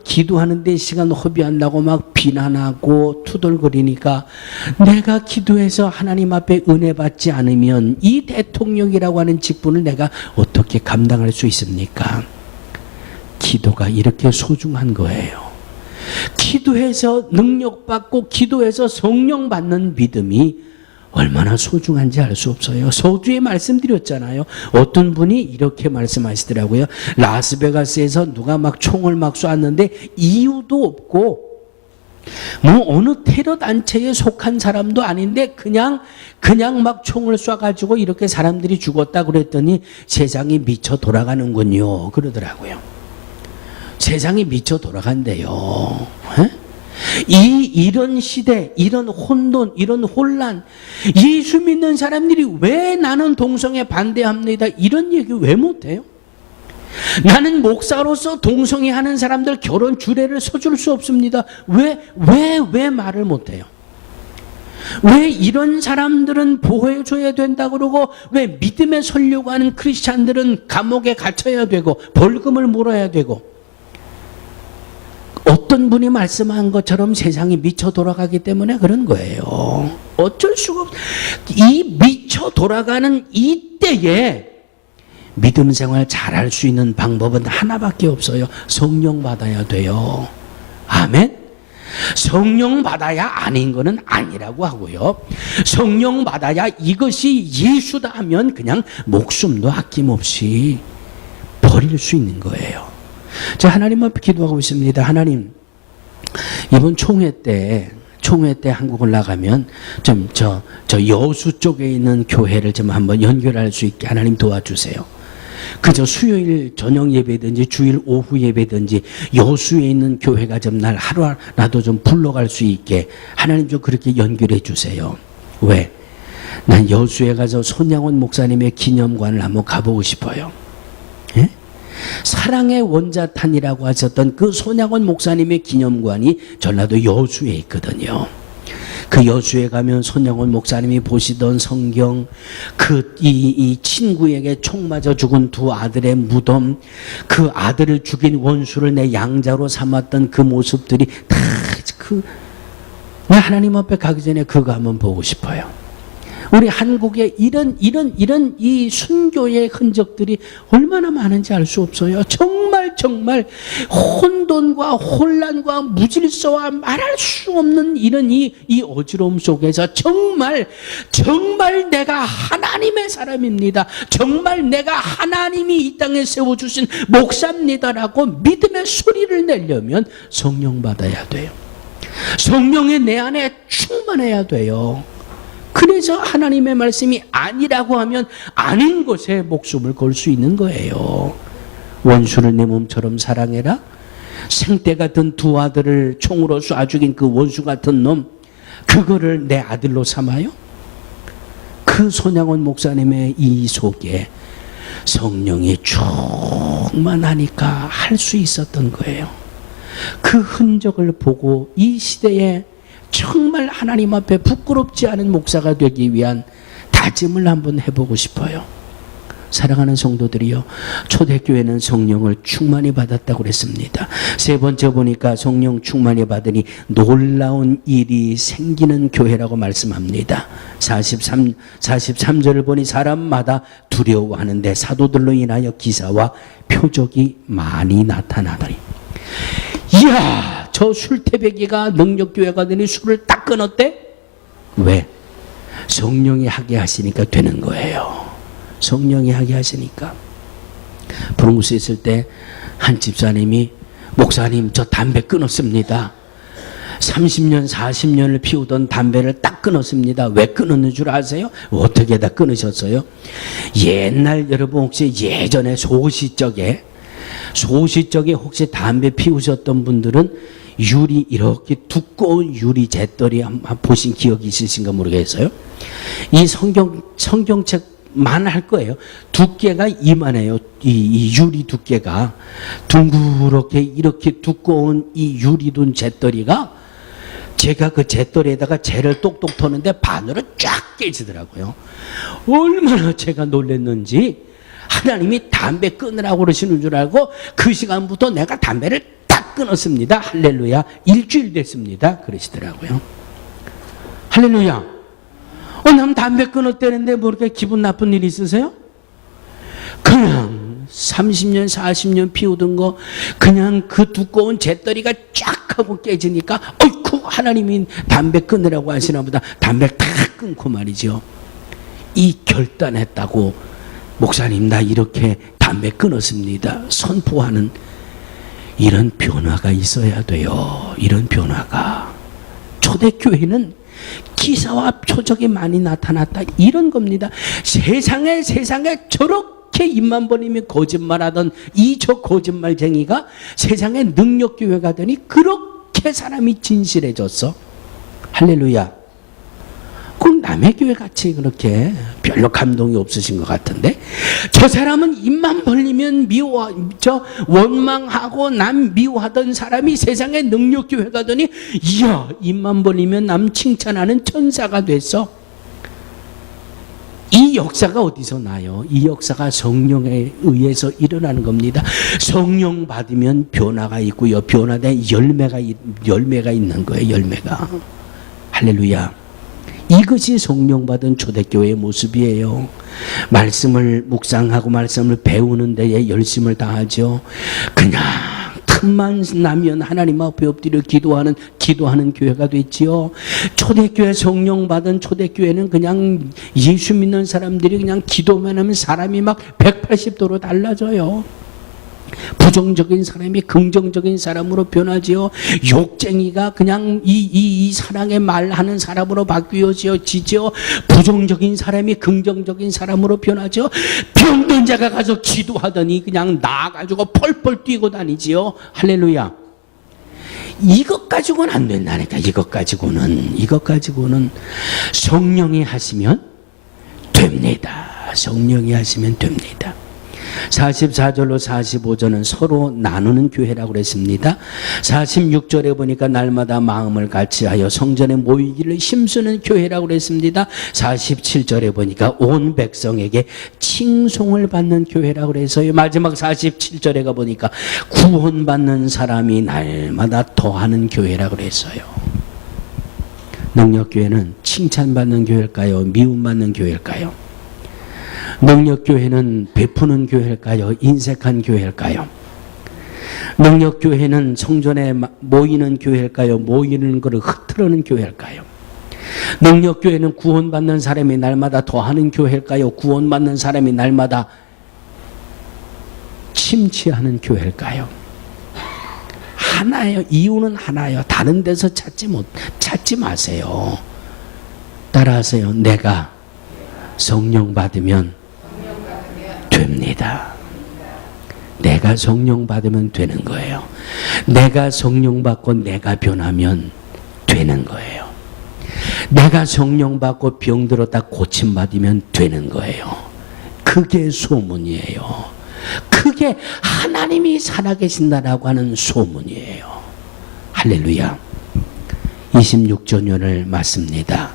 기도하는데 시간 허비한다고 막 비난하고 투덜거리니까 내가 기도해서 하나님 앞에 은혜 받지 않으면 이 대통령이라고 하는 직분을 내가 어떻게 감당할 수 있습니까? 기도가 이렇게 소중한 거예요. 기도해서 능력받고 기도해서 성령 받는 믿음이 얼마나 소중한지 알 수 없어요. 서두에 말씀드렸잖아요. 어떤 분이 이렇게 말씀하시더라고요. 라스베가스에서 누가 막 총을 막 쐈는데 이유도 없고 뭐 어느 테러 단체에 속한 사람도 아닌데 그냥 막 총을 쏴가지고 이렇게 사람들이 죽었다 그랬더니 세상이 미쳐 돌아가는군요. 그러더라고요. 세상이 미쳐 돌아간대요. 에? 이런 시대, 이런 혼돈, 이런 혼란, 예수 믿는 사람들이 왜 나는 동성애 반대합니다. 이런 얘기 왜 못해요? 나는 목사로서 동성애 하는 사람들 결혼 주례를 서줄 수 없습니다. 왜 말을 못해요? 왜 이런 사람들은 보호해줘야 된다 그러고 왜 믿음에 서려고 하는 크리스찬들은 감옥에 갇혀야 되고 벌금을 물어야 되고 어떤 분이 말씀한 것처럼 세상이 미쳐 돌아가기 때문에 그런 거예요. 어쩔 수가 없. 이 미쳐 돌아가는 이때에 믿음 생활 잘할 수 있는 방법은 하나밖에 없어요. 성령 받아야 돼요. 아멘. 성령 받아야 아닌 거는 아니라고 하고요. 성령 받아야 이것이 예수다 하면 그냥 목숨도 아낌없이 버릴 수 있는 거예요. 저 하나님 앞에 기도하고 있습니다. 하나님, 이번 총회 때 한국을 나가면 좀 저 여수 쪽에 있는 교회를 좀 한번 연결할 수 있게 하나님 도와주세요. 그저 수요일 저녁 예배든지 주일 오후 예배든지 여수에 있는 교회가 좀 날 하루라도 좀 불러갈 수 있게 하나님 좀 그렇게 연결해 주세요. 왜? 난 여수에 가서 손양원 목사님의 기념관을 한번 가보고 싶어요. 예? 사랑의 원자탄이라고 하셨던 그 손양원 목사님의 기념관이 전라도 여수에 있거든요. 그 여수에 가면 손영원 목사님이 보시던 성경, 이 친구에게 총 맞아 죽은 두 아들의 무덤, 그 아들을 죽인 원수를 내 양자로 삼았던 그 모습들이 다 나 하나님 앞에 가기 전에 그거 한번 보고 싶어요. 우리 한국에 이런 이 순교의 흔적들이 얼마나 많은지 알 수 없어요. 정말 혼돈과 혼란과 무질서와 말할 수 없는 이런 이 어지러움 속에서 정말 내가 하나님의 사람입니다. 정말 내가 하나님이 이 땅에 세워주신 목사입니다라고 믿음의 소리를 내려면 성령 받아야 돼요. 성령이 내 안에 충만해야 돼요. 그래서 하나님의 말씀이 아니라고 하면 아닌 것에 목숨을 걸 수 있는 거예요. 원수를 내 몸처럼 사랑해라. 생떼 같은 두 아들을 총으로 쏴 죽인 그 원수 같은 놈, 그거를 내 아들로 삼아요? 그 손양원 목사님의 이 속에 성령이 충만하니까 할 수 있었던 거예요. 그 흔적을 보고 이 시대에 정말 하나님 앞에 부끄럽지 않은 목사가 되기 위한 다짐을 한번 해보고 싶어요. 사랑하는 성도들이요, 초대교회는 성령을 충만히 받았다고 그랬습니다. 세 번째 보니까 성령 충만히 받으니 놀라운 일이 생기는 교회라고 말씀합니다. 43절을 보니 사람마다 두려워하는데 사도들로 인하여 기사와 표적이 많이 나타나더니, 이야, 저 술태배기가 능력교회가 되니 술을 딱 끊었대? 왜? 성령이 하게 하시니까 되는 거예요. 성령이 하게 하시니까. 부릉구스에 있을 때 한 집사님이, 목사님 저 담배 끊었습니다. 30년 40년을 피우던 담배를 딱 끊었습니다. 왜 끊었는 줄 아세요? 어떻게 다 끊으셨어요? 옛날, 여러분 혹시 예전에 소시적에 혹시 담배 피우셨던 분들은 유리, 이렇게 두꺼운 유리 재떨이 한번 보신 기억이 있으신가 모르겠어요. 이 성경책만 할 거예요. 두께가 이만해요. 이 유리 두께가 둥그렇게 이렇게 두꺼운 이 유리 둔 재떨이가, 제가 그 재떨이에다가 재를 똑똑 터는데 반으로 쫙 깨지더라고요. 얼마나 제가 놀랐는지. 하나님이 담배 끊으라고 그러시는 줄 알고 그 시간부터 내가 담배를 딱 끊었습니다. 할렐루야. 일주일 됐습니다. 그러시더라고요. 할렐루야. 난 담배 끊었다는데 뭐 이렇게 기분 나쁜 일 있으세요? 그냥 30년 40년 피우던 거 그냥 그 두꺼운 재떨이가 쫙 하고 깨지니까 어이쿠, 하나님이 담배 끊으라고 하시나 보다. 담배를 다 끊고 말이죠. 이 결단했다고, 목사님 나 이렇게 담배 끊었습니다, 선포하는 이런 변화가 있어야 돼요. 이런 변화가. 초대교회는 기사와 표적이 많이 나타났다, 이런 겁니다. 세상에 저렇게 입만 벌리며 거짓말하던 저 거짓말쟁이가 세상에 능력교회가 되니 그렇게 사람이 진실해졌어. 할렐루야. 그럼 남의 교회 같이 그렇게 별로 감동이 없으신 것 같은데, 저 사람은 입만 벌리면 원망하고 남 미워하던 사람이 세상에 능력교회가 되니, 이야, 입만 벌리면 남 칭찬하는 천사가 됐어. 이 역사가 어디서 나요? 이 역사가 성령에 의해서 일어나는 겁니다. 성령 받으면 변화가 있고요, 변화된 열매가 있는 거예요. 열매가. 할렐루야. 이것이 성령받은 초대교회의 모습이에요. 말씀을 묵상하고 말씀을 배우는 데에 열심을 다하죠. 그냥 틈만 나면 하나님 앞에 엎드려 기도하는 교회가 됐지요. 초대교회, 성령받은 초대교회는 그냥 예수 믿는 사람들이 그냥 기도만 하면 사람이 막 180도로 달라져요. 부정적인 사람이 긍정적인 사람으로 변하지요. 욕쟁이가 그냥 이 사랑의 말하는 사람으로 바뀌어지죠. 부정적인 사람이 긍정적인 사람으로 변하죠. 병든 자가 가서 기도하더니 그냥 나가지고 펄펄 뛰고 다니지요. 할렐루야. 이것 가지고는 안 된다니까. 이것 가지고는 성령이 하시면 됩니다. 성령이 하시면 됩니다. 44절로 45절은 서로 나누는 교회라고 그랬습니다. 46절에 보니까 날마다 마음을 같이하여 성전에 모이기를 힘쓰는 교회라고 그랬습니다. 47절에 보니까 온 백성에게 칭송을 받는 교회라고 그래서요. 마지막 47절에 가보니까 구원받는 사람이 날마다 더하는 교회라고 그랬어요. 능력교회는 칭찬받는 교회일까요? 미움받는 교회일까요? 능력교회는 베푸는 교회일까요? 인색한 교회일까요? 능력교회는 성전에 모이는 교회일까요? 모이는 것을 흐트러는 교회일까요? 능력교회는 구원받는 사람이 날마다 더하는 교회일까요? 구원받는 사람이 날마다 침체하는 교회일까요? 하나예요. 이유는 하나예요. 다른 데서 찾지 마세요. 따라하세요. 내가 성령 받으면 됩니다. 내가 성령 받으면 되는 거예요. 내가 성령 받고 내가 변하면 되는 거예요. 내가 성령 받고 병들었다 고침받으면 되는 거예요. 그게 소문이에요. 그게 하나님이 살아계신다라고 하는 소문이에요. 할렐루야. 26조년을 맞습니다.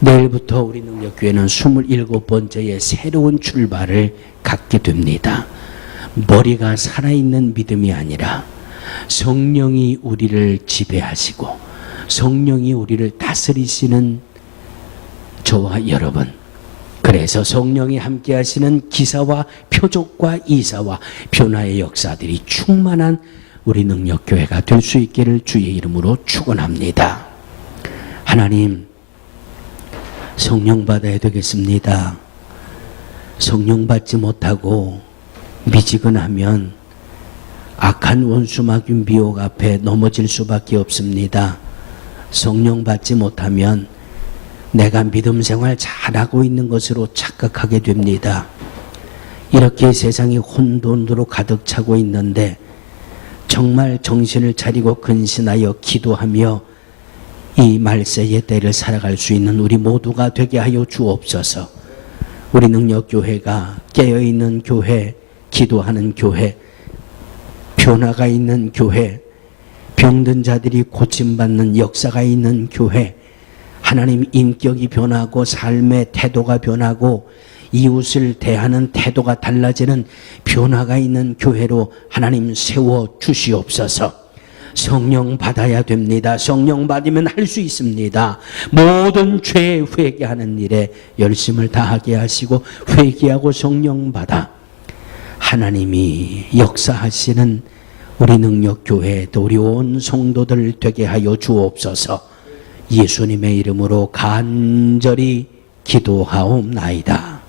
내일부터 우리 능력교회는 27번째의 새로운 출발을 갖게 됩니다. 머리가 살아있는 믿음이 아니라 성령이 우리를 지배하시고 성령이 우리를 다스리시는 저와 여러분, 그래서 성령이 함께 하시는 기사와 표적과 이사와 변화의 역사들이 충만한 우리 능력교회가 될 수 있기를 주의 이름으로 축원합니다. 하나님, 성령 받아야 되겠습니다. 성령 받지 못하고 미지근하면 악한 원수 마귀 미혹 앞에 넘어질 수밖에 없습니다. 성령 받지 못하면 내가 믿음 생활 잘하고 있는 것으로 착각하게 됩니다. 이렇게 세상이 혼돈으로 가득 차고 있는데 정말 정신을 차리고 근신하여 기도하며 이 말세의 때를 살아갈 수 있는 우리 모두가 되게 하여 주옵소서. 우리 능력교회가 깨어있는 교회, 기도하는 교회, 변화가 있는 교회, 병든 자들이 고침받는 역사가 있는 교회, 하나님 인격이 변하고 삶의 태도가 변하고 이웃을 대하는 태도가 달라지는 변화가 있는 교회로 하나님 세워 주시옵소서. 성령 받아야 됩니다. 성령 받으면 할 수 있습니다. 모든 죄 회개하는 일에 열심을 다하게 하시고 회개하고 성령 받아 하나님이 역사하시는 우리 능력교회 또 우리 온 성도들 되게 하여 주옵소서. 예수님의 이름으로 간절히 기도하옵나이다.